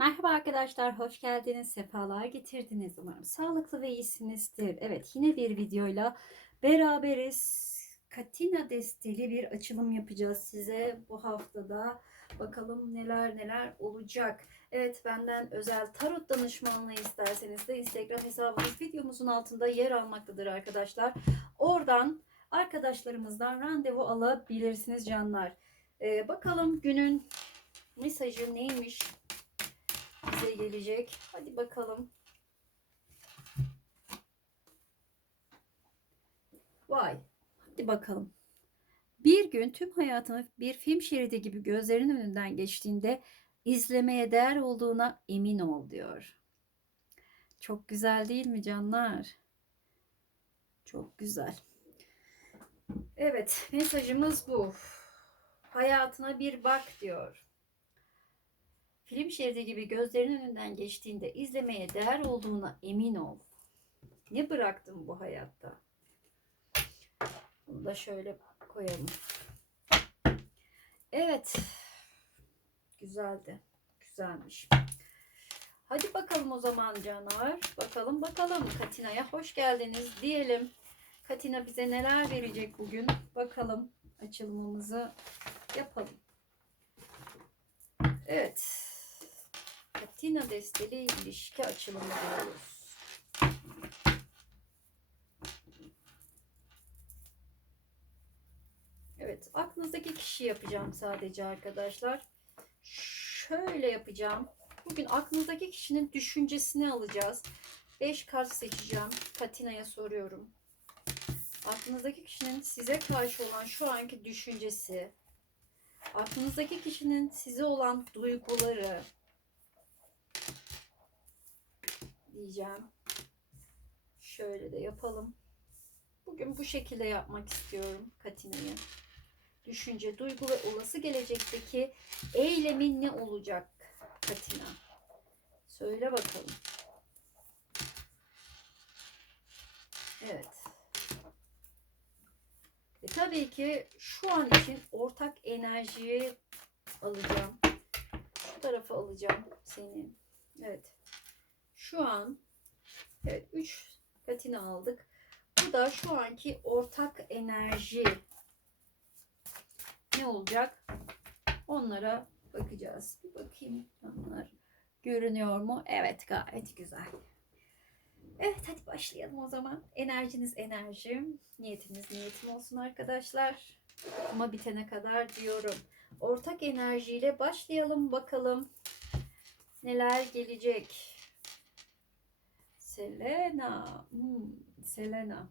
Merhaba arkadaşlar, hoş geldiniz, sefalar getirdiniz. Umarım sağlıklı ve iyisinizdir. Evet, yine bir videoyla beraberiz. Katina desteli bir açılım yapacağız size bu haftada. Bakalım neler neler olacak. Evet, benden özel tarot danışmanlığı isterseniz de Instagram hesabımız videomuzun altında yer almaktadır arkadaşlar. Oradan arkadaşlarımızdan randevu alabilirsiniz canlar. Ee, bakalım günün mesajı neymiş? Bize gelecek. Hadi bakalım. Vay. Hadi bakalım. Bir gün tüm hayatını bir film şeridi gibi gözlerinin önünden geçtiğinde izlemeye değer olduğuna emin ol diyor. Çok güzel değil mi canlar? Çok güzel. Evet, mesajımız bu. Hayatına bir bak diyor. Film şeridi gibi gözlerinin önünden geçtiğinde izlemeye değer olduğuna emin ol. Ne bıraktım bu hayatta? Bunu da şöyle koyalım. Evet. Güzeldi. Güzelmiş. Hadi bakalım o zaman Canar. Bakalım bakalım. Katina'ya hoş geldiniz diyelim. Katina bize neler verecek bugün? Bakalım açılımımızı yapalım. Evet. Katina desteli ilişki açılımı diyoruz. Evet, aklınızdaki kişi yapacağım sadece arkadaşlar. Şöyle yapacağım. Bugün aklınızdaki kişinin düşüncesini alacağız. 5 kart seçeceğim. Katina'ya soruyorum. Aklınızdaki kişinin size karşı olan şu anki düşüncesi, aklınızdaki kişinin size olan duyguları, diyeceğim. Şöyle de yapalım. Bugün bu şekilde yapmak istiyorum Katina'yı. Düşünce, duygu ve olası gelecekteki eylemin ne olacak Katina? Söyle bakalım. Evet. Ve tabii ki şu an için ortak enerjiyi alacağım. Şu tarafa alacağım seni. Evet. Şu an evet 3 katina aldık. Bu da şu anki ortak enerji ne olacak? Onlara bakacağız. Bir bakayım onlar görünüyor mu? Evet gayet güzel. Evet hadi başlayalım o zaman. Enerjiniz enerjim, niyetiniz niyetim olsun arkadaşlar. Ama bitene kadar diyorum. Ortak enerjiyle başlayalım bakalım neler gelecek. Selena. Hmm, Selena.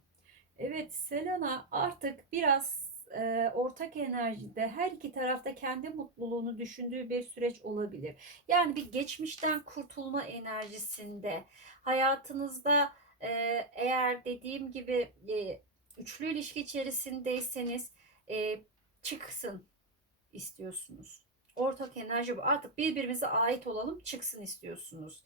Evet Selena artık biraz e, ortak enerjide her iki tarafta kendi mutluluğunu düşündüğü bir süreç olabilir. Yani bir geçmişten kurtulma enerjisinde hayatınızda e, eğer dediğim gibi e, üçlü ilişki içerisindeyseniz e, çıksın istiyorsunuz. Ortak enerji bu. Artık birbirimize ait olalım çıksın istiyorsunuz.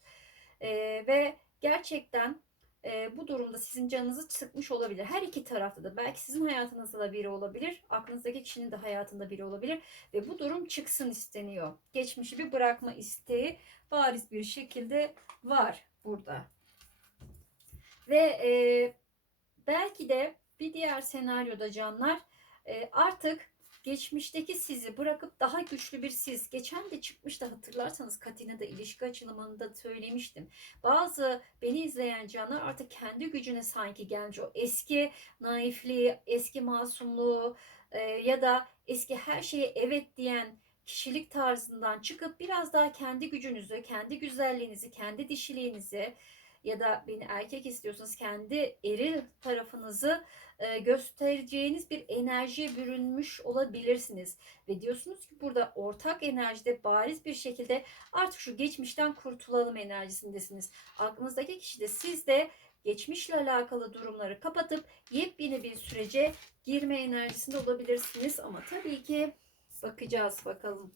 E, ve gerçekten e, bu durumda sizin canınızı sıkmış olabilir. Her iki tarafta da belki sizin hayatınızda da biri olabilir. Aklınızdaki kişinin de hayatında biri olabilir. Ve bu durum çıksın isteniyor. Geçmişi bir bırakma isteği bariz bir şekilde var burada. Ve e, belki de bir diğer senaryoda canlar e, artık geçmişteki sizi bırakıp daha güçlü bir siz. Geçen de çıkmıştı hatırlarsanız Katina'da ilişki açılımında söylemiştim. Bazı beni izleyen canlar artık kendi gücüne sanki gelmiş. O eski naifliği, eski masumluğu e, ya da eski her şeye evet diyen kişilik tarzından çıkıp biraz daha kendi gücünüzü, kendi güzelliğinizi, kendi dişiliğinizi ya da beni erkek istiyorsanız kendi eril tarafınızı e, göstereceğiniz bir enerjiye bürünmüş olabilirsiniz. Ve diyorsunuz ki burada ortak enerjide bariz bir şekilde artık şu geçmişten kurtulalım enerjisindesiniz. Aklınızdaki kişi de siz de geçmişle alakalı durumları kapatıp yepyeni bir sürece girme enerjisinde olabilirsiniz. Ama tabii ki bakacağız bakalım.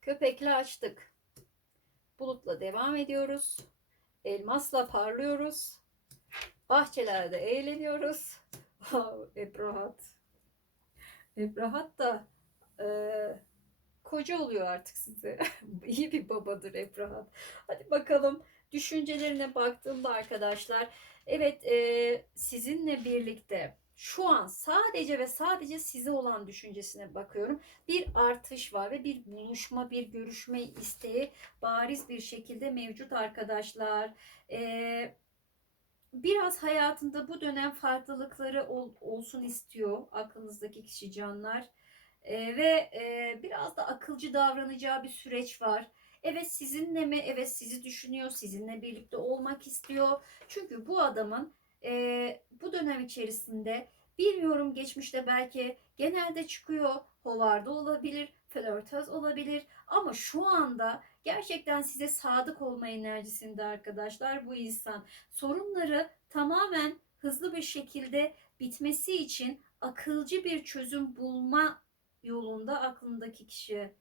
Köpekle açtık. Bulutla devam ediyoruz. Elmasla parlıyoruz. Bahçelerde eğleniyoruz. Ebrahat. Ebrahat da e, koca oluyor artık size. İyi bir babadır Ebrahat. Hadi bakalım düşüncelerine baktığımda arkadaşlar. Evet e, sizinle birlikte şu an sadece ve sadece size olan düşüncesine bakıyorum. Bir artış var ve bir buluşma, bir görüşme isteği bariz bir şekilde mevcut arkadaşlar. Ee, biraz hayatında bu dönem farklılıkları ol, olsun istiyor aklınızdaki kişi canlar. Ee, ve e, biraz da akılcı davranacağı bir süreç var. Evet sizinle mi? Evet sizi düşünüyor, sizinle birlikte olmak istiyor. Çünkü bu adamın e, bu dönem içerisinde bilmiyorum geçmişte belki genelde çıkıyor, hovarda olabilir, flörtöz olabilir ama şu anda gerçekten size sadık olma enerjisinde arkadaşlar bu insan. Sorunları tamamen hızlı bir şekilde bitmesi için akılcı bir çözüm bulma yolunda aklındaki kişi.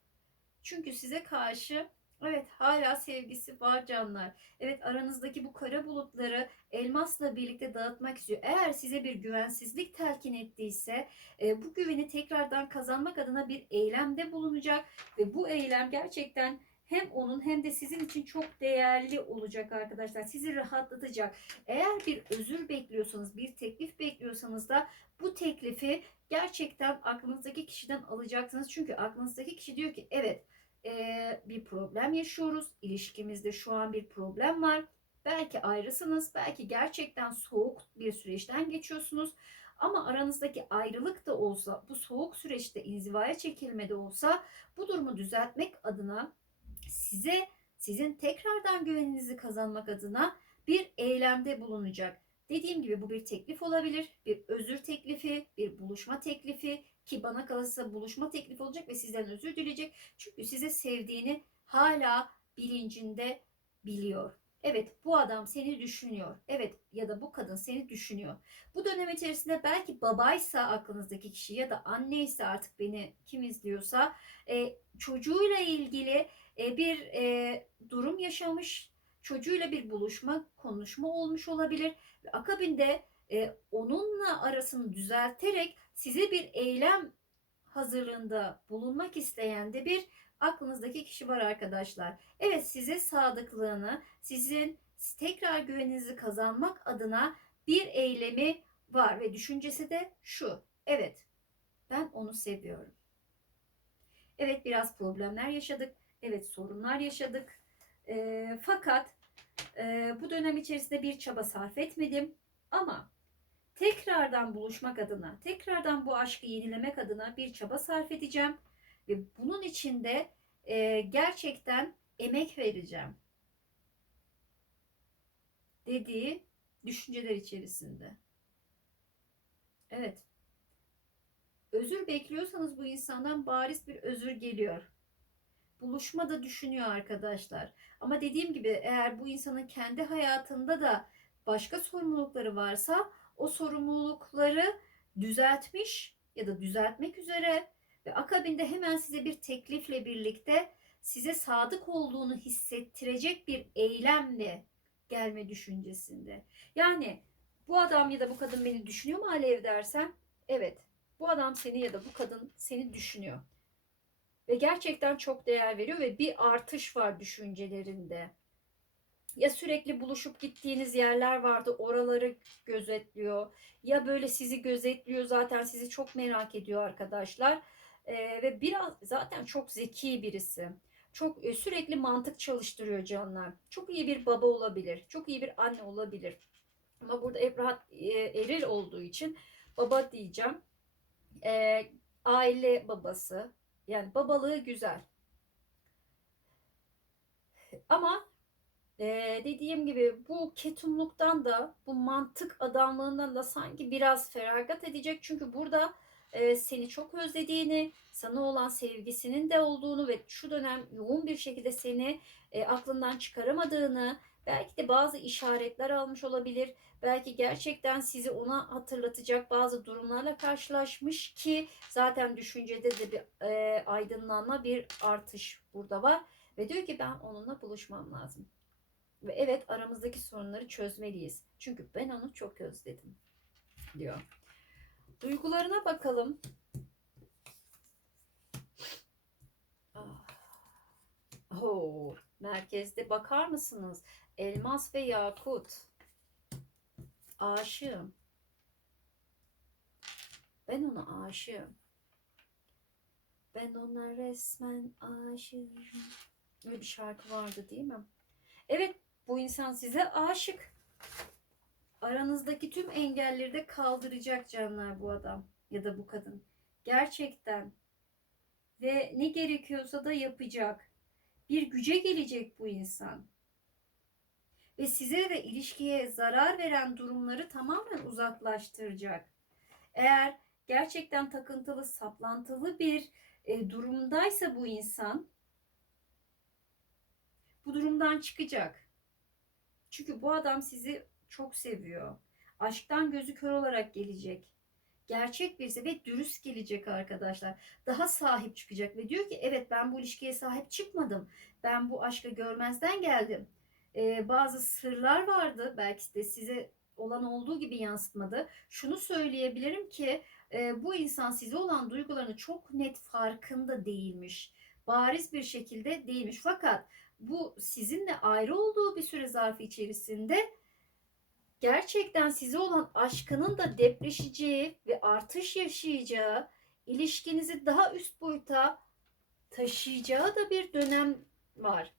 Çünkü size karşı Evet hala sevgisi var canlar. Evet aranızdaki bu kara bulutları elmasla birlikte dağıtmak istiyor. Eğer size bir güvensizlik telkin ettiyse e, bu güveni tekrardan kazanmak adına bir eylemde bulunacak. Ve bu eylem gerçekten hem onun hem de sizin için çok değerli olacak arkadaşlar. Sizi rahatlatacak. Eğer bir özür bekliyorsanız, bir teklif bekliyorsanız da bu teklifi gerçekten aklınızdaki kişiden alacaksınız. Çünkü aklınızdaki kişi diyor ki evet e, bir problem yaşıyoruz. İlişkimizde şu an bir problem var. Belki ayrısınız, belki gerçekten soğuk bir süreçten geçiyorsunuz. Ama aranızdaki ayrılık da olsa, bu soğuk süreçte inzivaya çekilme de olsa bu durumu düzeltmek adına size sizin tekrardan güveninizi kazanmak adına bir eylemde bulunacak. Dediğim gibi bu bir teklif olabilir, bir özür teklifi, bir buluşma teklifi ki bana kalırsa buluşma teklifi olacak ve sizden özür dileyecek. Çünkü size sevdiğini hala bilincinde biliyor. Evet bu adam seni düşünüyor. Evet ya da bu kadın seni düşünüyor. Bu dönem içerisinde belki babaysa aklınızdaki kişi ya da anneyse artık beni kim izliyorsa e, çocuğuyla ilgili e, bir e, durum yaşamış. Çocuğuyla bir buluşma, konuşma olmuş olabilir. Ve akabinde e, onunla arasını düzelterek size bir eylem hazırlığında bulunmak isteyen de bir aklınızdaki kişi var arkadaşlar. Evet size sadıklığını, sizin tekrar güveninizi kazanmak adına bir eylemi var ve düşüncesi de şu. Evet ben onu seviyorum. Evet biraz problemler yaşadık. Evet sorunlar yaşadık. E, fakat e, bu dönem içerisinde bir çaba sarf etmedim. Ama tekrardan buluşmak adına, tekrardan bu aşkı yenilemek adına bir çaba sarf edeceğim. Ve bunun için de e, gerçekten emek vereceğim. Dediği düşünceler içerisinde. Evet. Özür bekliyorsanız bu insandan bariz bir özür geliyor. Buluşma da düşünüyor arkadaşlar. Ama dediğim gibi eğer bu insanın kendi hayatında da başka sorumlulukları varsa o sorumlulukları düzeltmiş ya da düzeltmek üzere ve akabinde hemen size bir teklifle birlikte size sadık olduğunu hissettirecek bir eylemle gelme düşüncesinde. Yani bu adam ya da bu kadın beni düşünüyor mu Alev dersen evet bu adam seni ya da bu kadın seni düşünüyor. Ve gerçekten çok değer veriyor ve bir artış var düşüncelerinde ya sürekli buluşup gittiğiniz yerler vardı oraları gözetliyor. Ya böyle sizi gözetliyor zaten sizi çok merak ediyor arkadaşlar. Ee, ve biraz zaten çok zeki birisi. Çok e, sürekli mantık çalıştırıyor canlar. Çok iyi bir baba olabilir çok iyi bir anne olabilir. Ama burada Ebrahat e, eril olduğu için baba diyeceğim. E, aile babası. Yani babalığı güzel. Ama ee, dediğim gibi bu ketumluktan da bu mantık adamlığından da sanki biraz feragat edecek. Çünkü burada e, seni çok özlediğini, sana olan sevgisinin de olduğunu ve şu dönem yoğun bir şekilde seni e, aklından çıkaramadığını, belki de bazı işaretler almış olabilir. Belki gerçekten sizi ona hatırlatacak bazı durumlarla karşılaşmış ki zaten düşüncede de bir e, aydınlanma, bir artış burada var. Ve diyor ki ben onunla buluşmam lazım. Ve evet aramızdaki sorunları çözmeliyiz. Çünkü ben onu çok özledim diyor. Duygularına bakalım. Aa, Oo, merkezde bakar mısınız? Elmas ve yakut. Aşığım. Ben ona aşığım. Ben ona resmen aşığım. Öyle bir şarkı vardı değil mi? Evet bu insan size aşık. Aranızdaki tüm engelleri de kaldıracak canlar bu adam ya da bu kadın. Gerçekten. Ve ne gerekiyorsa da yapacak. Bir güce gelecek bu insan. Ve size ve ilişkiye zarar veren durumları tamamen uzaklaştıracak. Eğer gerçekten takıntılı, saplantılı bir e, durumdaysa bu insan bu durumdan çıkacak. Çünkü bu adam sizi çok seviyor. Aşktan gözü kör olarak gelecek. Gerçek birisi ve dürüst gelecek arkadaşlar. Daha sahip çıkacak ve diyor ki evet ben bu ilişkiye sahip çıkmadım. Ben bu aşkı görmezden geldim. Ee, bazı sırlar vardı belki de size olan olduğu gibi yansıtmadı. Şunu söyleyebilirim ki e, bu insan size olan duygularını çok net farkında değilmiş. Bariz bir şekilde değilmiş. Fakat bu sizinle ayrı olduğu bir süre zarfı içerisinde gerçekten size olan aşkının da depreşeceği ve artış yaşayacağı, ilişkinizi daha üst boyuta taşıyacağı da bir dönem var.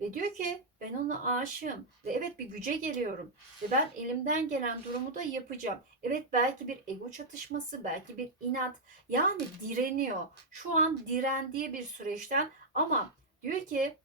Ve diyor ki ben ona aşığım ve evet bir güce geliyorum ve ben elimden gelen durumu da yapacağım. Evet belki bir ego çatışması, belki bir inat yani direniyor. Şu an direndiği bir süreçten ama diyor ki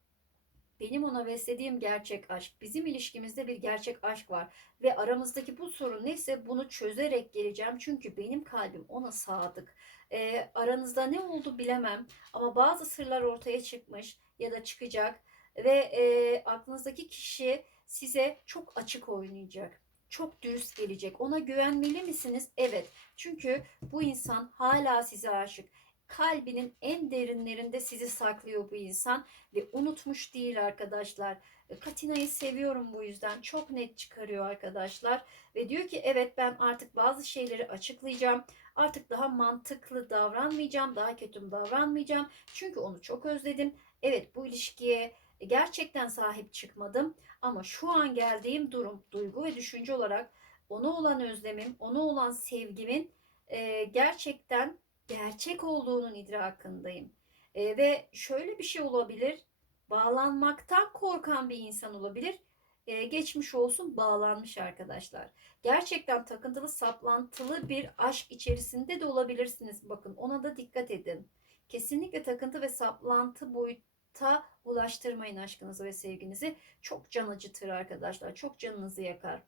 benim ona beslediğim gerçek aşk, bizim ilişkimizde bir gerçek aşk var ve aramızdaki bu sorun neyse bunu çözerek geleceğim. Çünkü benim kalbim ona sadık. E, aranızda ne oldu bilemem ama bazı sırlar ortaya çıkmış ya da çıkacak ve e, aklınızdaki kişi size çok açık oynayacak. Çok dürüst gelecek. Ona güvenmeli misiniz? Evet. Çünkü bu insan hala size aşık. Kalbinin en derinlerinde sizi saklıyor bu insan ve unutmuş değil arkadaşlar. E, Katina'yı seviyorum bu yüzden. Çok net çıkarıyor arkadaşlar. Ve diyor ki evet ben artık bazı şeyleri açıklayacağım. Artık daha mantıklı davranmayacağım. Daha kötü davranmayacağım. Çünkü onu çok özledim. Evet bu ilişkiye gerçekten sahip çıkmadım. Ama şu an geldiğim durum, duygu ve düşünce olarak ona olan özlemim, ona olan sevgimin e, gerçekten gerçek olduğunun idrakındayım. E, ve şöyle bir şey olabilir. Bağlanmaktan korkan bir insan olabilir. E, geçmiş olsun bağlanmış arkadaşlar. Gerçekten takıntılı saplantılı bir aşk içerisinde de olabilirsiniz. Bakın ona da dikkat edin. Kesinlikle takıntı ve saplantı boyutta ulaştırmayın aşkınızı ve sevginizi. Çok can acıtır arkadaşlar. Çok canınızı yakar.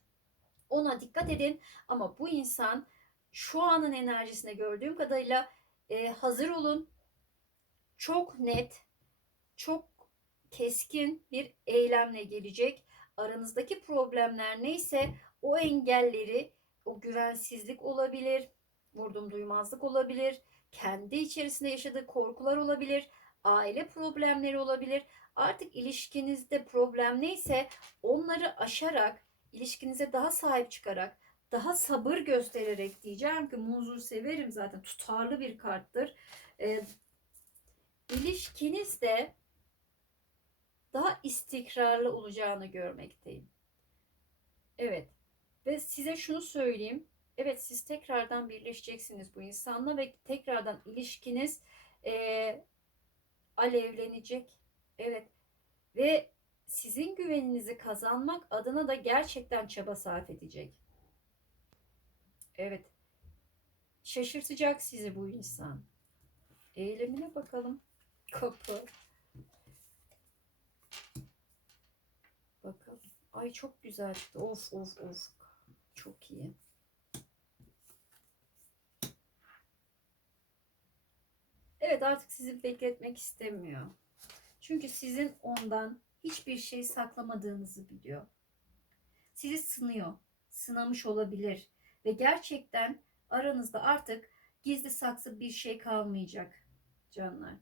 Ona dikkat edin ama bu insan şu anın enerjisine gördüğüm kadarıyla e, hazır olun. Çok net, çok keskin bir eylemle gelecek. Aranızdaki problemler neyse o engelleri, o güvensizlik olabilir, vurdum duymazlık olabilir, kendi içerisinde yaşadığı korkular olabilir, aile problemleri olabilir. Artık ilişkinizde problem neyse onları aşarak, ilişkinize daha sahip çıkarak, daha sabır göstererek diyeceğim ki muzur severim zaten tutarlı bir karttır. E, ilişkinizde daha istikrarlı olacağını görmekteyim. Evet ve size şunu söyleyeyim. Evet siz tekrardan birleşeceksiniz bu insanla ve tekrardan ilişkiniz e, alevlenecek. Evet ve sizin güveninizi kazanmak adına da gerçekten çaba sarf edecek. Evet. Şaşırtacak sizi bu insan. Eylemine bakalım. Kapı. Bakalım. Ay çok güzel. Of of of. Çok iyi. Evet artık sizi bekletmek istemiyor. Çünkü sizin ondan hiçbir şey saklamadığınızı biliyor. Sizi sınıyor. Sınamış olabilir ve gerçekten aranızda artık gizli saksı bir şey kalmayacak canlar.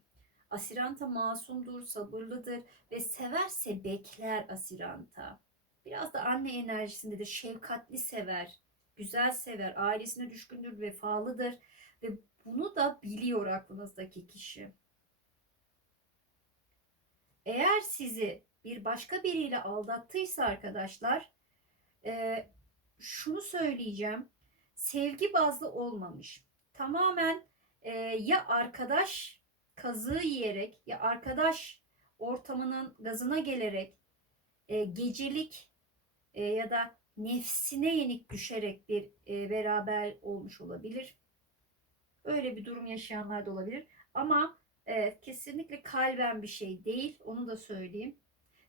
Asiranta masumdur, sabırlıdır ve severse bekler Asiranta. Biraz da anne enerjisindedir, şefkatli sever, güzel sever, ailesine düşkündür, vefalıdır ve bunu da biliyor aklınızdaki kişi. Eğer sizi bir başka biriyle aldattıysa arkadaşlar şunu söyleyeceğim. Sevgi bazlı olmamış. Tamamen e, ya arkadaş kazığı yiyerek ya arkadaş ortamının gazına gelerek e, gecelik e, ya da nefsine yenik düşerek bir e, beraber olmuş olabilir. Öyle bir durum yaşayanlar da olabilir. Ama evet, kesinlikle kalben bir şey değil. Onu da söyleyeyim.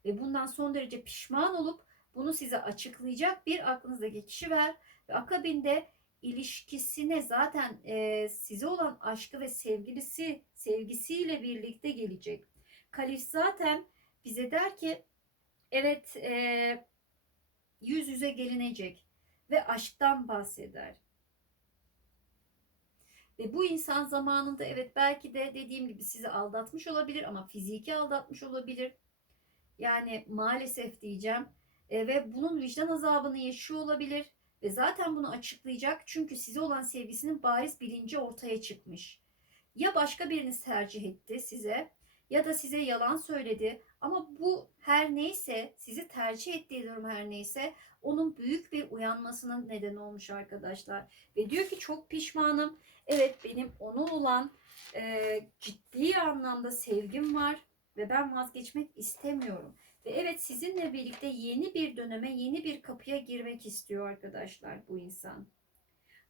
Ve bundan son derece pişman olup bunu size açıklayacak bir aklınızdaki kişi var. Ve akabinde ilişkisine zaten e, size olan aşkı ve sevgilisi sevgisiyle birlikte gelecek. Kalif zaten bize der ki evet e, yüz yüze gelinecek ve aşktan bahseder. Ve bu insan zamanında evet belki de dediğim gibi sizi aldatmış olabilir ama fiziki aldatmış olabilir. Yani maalesef diyeceğim. E, ve bunun vicdan azabını yaşıyor olabilir. Ve zaten bunu açıklayacak çünkü size olan sevgisinin bariz bilinci ortaya çıkmış. Ya başka birini tercih etti size ya da size yalan söyledi ama bu her neyse sizi tercih ettiği durum her neyse onun büyük bir uyanmasının neden olmuş arkadaşlar. Ve diyor ki çok pişmanım. Evet benim ona olan e, ciddi anlamda sevgim var ve ben vazgeçmek istemiyorum. Ve evet sizinle birlikte yeni bir döneme, yeni bir kapıya girmek istiyor arkadaşlar bu insan.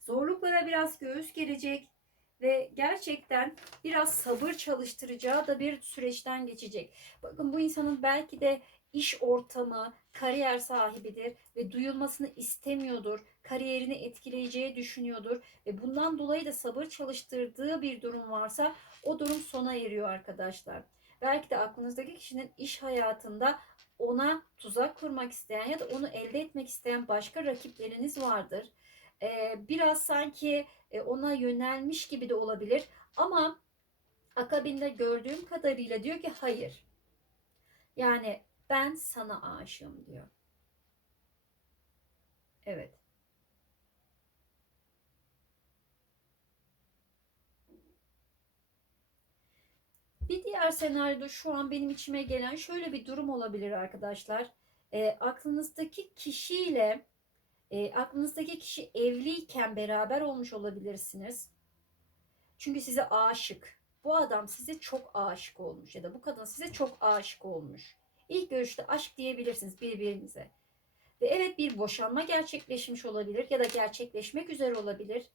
Zorluklara biraz göğüs gelecek ve gerçekten biraz sabır çalıştıracağı da bir süreçten geçecek. Bakın bu insanın belki de iş ortamı, kariyer sahibidir ve duyulmasını istemiyordur. Kariyerini etkileyeceği düşünüyordur ve bundan dolayı da sabır çalıştırdığı bir durum varsa o durum sona eriyor arkadaşlar. Belki de aklınızdaki kişinin iş hayatında ona tuzak kurmak isteyen ya da onu elde etmek isteyen başka rakipleriniz vardır. Ee, biraz sanki e, ona yönelmiş gibi de olabilir ama akabinde gördüğüm kadarıyla diyor ki hayır. Yani ben sana aşığım diyor. Evet. Bir diğer senaryoda şu an benim içime gelen şöyle bir durum olabilir arkadaşlar. E, aklınızdaki kişiyle e, aklınızdaki kişi evliyken beraber olmuş olabilirsiniz. Çünkü size aşık. Bu adam size çok aşık olmuş ya da bu kadın size çok aşık olmuş. İlk görüşte aşk diyebilirsiniz birbirinize. Ve evet bir boşanma gerçekleşmiş olabilir ya da gerçekleşmek üzere olabilir.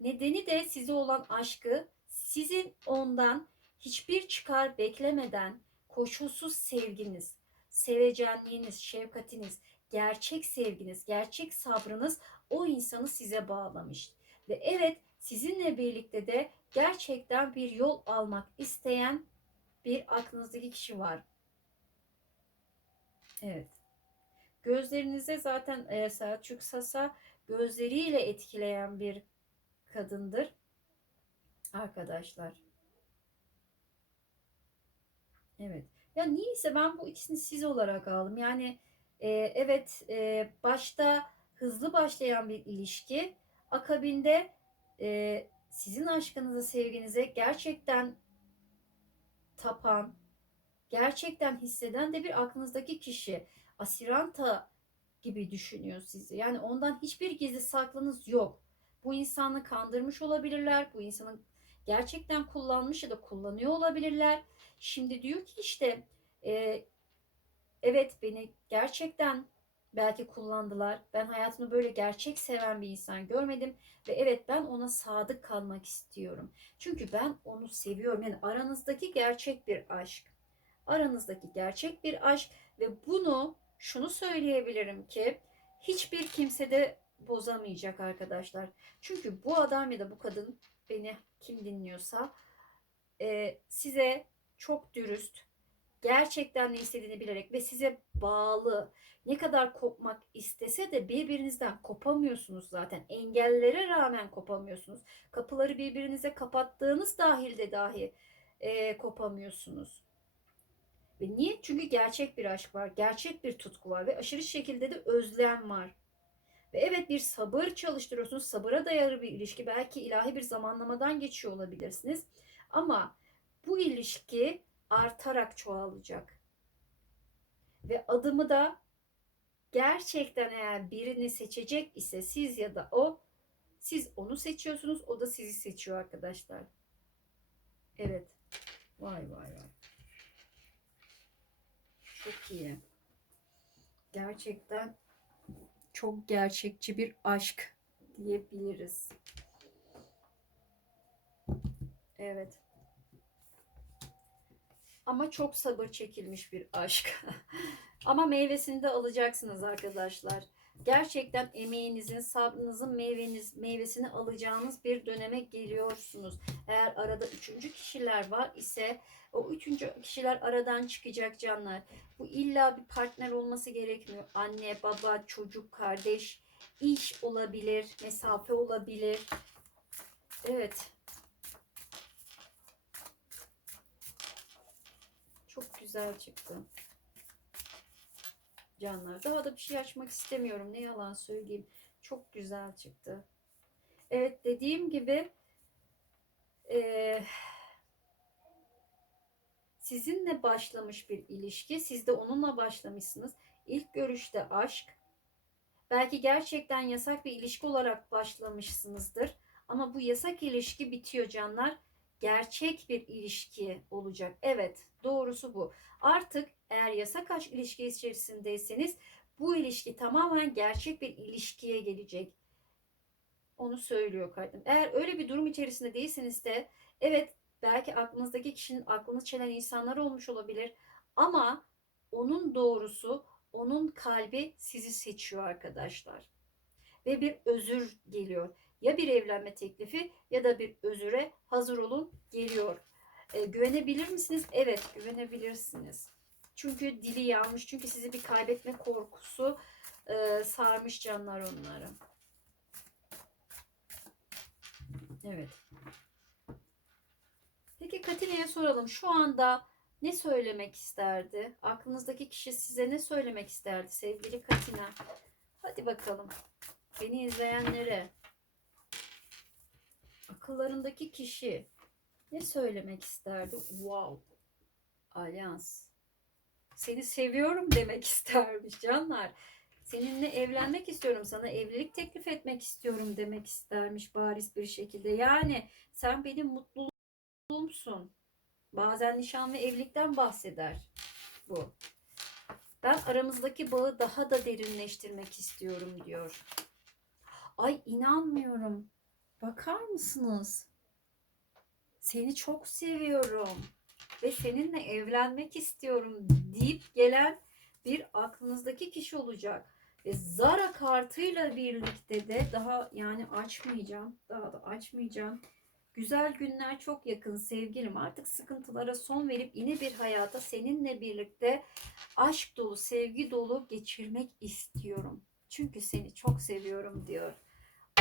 Nedeni de size olan aşkı sizin ondan hiçbir çıkar beklemeden koşulsuz sevginiz, sevecenliğiniz, şefkatiniz, gerçek sevginiz, gerçek sabrınız o insanı size bağlamış. Ve evet sizinle birlikte de gerçekten bir yol almak isteyen bir aklınızdaki kişi var. Evet. Gözlerinize zaten e, Selçuk Sasa gözleriyle etkileyen bir kadındır. Arkadaşlar. Evet. Ya niyeyse ben bu ikisini siz olarak aldım. Yani e, evet e, başta hızlı başlayan bir ilişki akabinde e, sizin aşkınıza sevginize gerçekten tapan gerçekten hisseden de bir aklınızdaki kişi asiranta gibi düşünüyor sizi. Yani ondan hiçbir gizli saklınız yok. Bu insanı kandırmış olabilirler. Bu insanın gerçekten kullanmış ya da kullanıyor olabilirler. Şimdi diyor ki işte e, evet beni gerçekten belki kullandılar. Ben hayatımda böyle gerçek seven bir insan görmedim ve evet ben ona sadık kalmak istiyorum. Çünkü ben onu seviyorum. Yani aranızdaki gerçek bir aşk. Aranızdaki gerçek bir aşk ve bunu şunu söyleyebilirim ki hiçbir kimse de bozamayacak arkadaşlar. Çünkü bu adam ya da bu kadın beni kim dinliyorsa e, size çok dürüst, gerçekten ne istediğini bilerek ve size bağlı ne kadar kopmak istese de birbirinizden kopamıyorsunuz zaten. Engellere rağmen kopamıyorsunuz. Kapıları birbirinize kapattığınız dahilde dahi e, kopamıyorsunuz. Ve niye? Çünkü gerçek bir aşk var, gerçek bir tutku var ve aşırı şekilde de özlem var. Ve evet bir sabır çalıştırıyorsunuz. Sabıra dayalı bir ilişki. Belki ilahi bir zamanlamadan geçiyor olabilirsiniz. Ama bu ilişki artarak çoğalacak. Ve adımı da gerçekten eğer birini seçecek ise siz ya da o siz onu seçiyorsunuz o da sizi seçiyor arkadaşlar. Evet. Vay vay vay. Çok iyi. Gerçekten çok gerçekçi bir aşk diyebiliriz. Evet. Ama çok sabır çekilmiş bir aşk. Ama meyvesini de alacaksınız arkadaşlar. Gerçekten emeğinizin, sabrınızın meyveniz, meyvesini alacağınız bir döneme geliyorsunuz. Eğer arada üçüncü kişiler var ise o üçüncü kişiler aradan çıkacak canlar. Bu illa bir partner olması gerekmiyor. Anne, baba, çocuk, kardeş, iş olabilir, mesafe olabilir. Evet. Çok güzel çıktı. Canlar. Daha da bir şey açmak istemiyorum. Ne yalan söyleyeyim. Çok güzel çıktı. Evet dediğim gibi eee sizinle başlamış bir ilişki. Siz de onunla başlamışsınız. İlk görüşte aşk. Belki gerçekten yasak bir ilişki olarak başlamışsınızdır. Ama bu yasak ilişki bitiyor canlar. Gerçek bir ilişki olacak. Evet, doğrusu bu. Artık eğer yasak aşk ilişki içerisindeyseniz bu ilişki tamamen gerçek bir ilişkiye gelecek. Onu söylüyor kardeşim. Eğer öyle bir durum içerisinde değilseniz de evet belki aklınızdaki kişinin aklını çelen insanlar olmuş olabilir. Ama onun doğrusu, onun kalbi sizi seçiyor arkadaşlar. Ve bir özür geliyor. Ya bir evlenme teklifi ya da bir özüre hazır olun geliyor. E, güvenebilir misiniz? Evet güvenebilirsiniz. Çünkü dili yanmış. Çünkü sizi bir kaybetme korkusu e, sarmış canlar onları. Evet. Peki Katine'ye soralım. Şu anda ne söylemek isterdi? Aklınızdaki kişi size ne söylemek isterdi sevgili Katina? Hadi bakalım. Beni izleyenlere. Akıllarındaki kişi ne söylemek isterdi? Wow. Alyans. Seni seviyorum demek istermiş canlar. Seninle evlenmek istiyorum, sana evlilik teklif etmek istiyorum demek istermiş bariz bir şekilde. Yani sen benim mutluluğumsun. Bazen nişan ve evlilikten bahseder bu. Ben aramızdaki bağı daha da derinleştirmek istiyorum diyor. Ay inanmıyorum. Bakar mısınız? Seni çok seviyorum ve seninle evlenmek istiyorum deyip gelen bir aklınızdaki kişi olacak. Ve Zara kartıyla birlikte de daha yani açmayacağım. Daha da açmayacağım. Güzel günler çok yakın sevgilim. Artık sıkıntılara son verip yeni bir hayata seninle birlikte aşk dolu, sevgi dolu geçirmek istiyorum. Çünkü seni çok seviyorum diyor.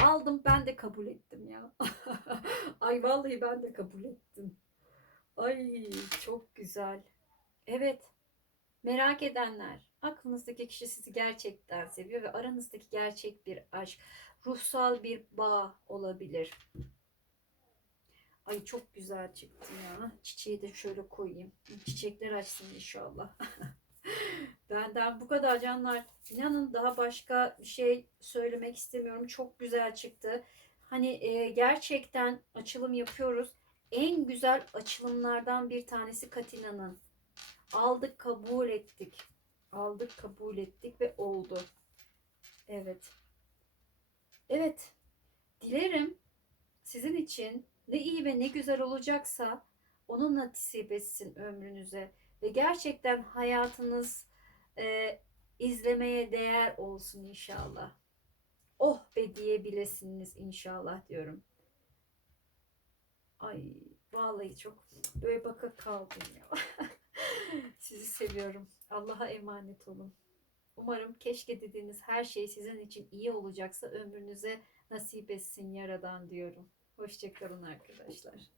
Aldım ben de kabul ettim ya. Ay vallahi ben de kabul ettim. Ay çok güzel. Evet. Merak edenler, aklınızdaki kişi sizi gerçekten seviyor ve aranızdaki gerçek bir aşk, ruhsal bir bağ olabilir. Ay çok güzel çıktı ya. Çiçeği de şöyle koyayım. Çiçekler açsın inşallah. Benden bu kadar canlar. İnanın daha başka bir şey söylemek istemiyorum. Çok güzel çıktı. Hani e, gerçekten açılım yapıyoruz. En güzel açılımlardan bir tanesi Katina'nın. Aldık, kabul ettik. Aldık, kabul ettik ve oldu. Evet. Evet. Dilerim sizin için ne iyi ve ne güzel olacaksa onunla nasip etsin ömrünüze ve gerçekten hayatınız e, izlemeye değer olsun inşallah. Oh be diyebilirsiniz inşallah diyorum. Ay vallahi çok böyle baka kaldım ya. Sizi seviyorum. Allah'a emanet olun. Umarım keşke dediğiniz her şey sizin için iyi olacaksa ömrünüze nasip etsin yaradan diyorum. Hoşçakalın arkadaşlar.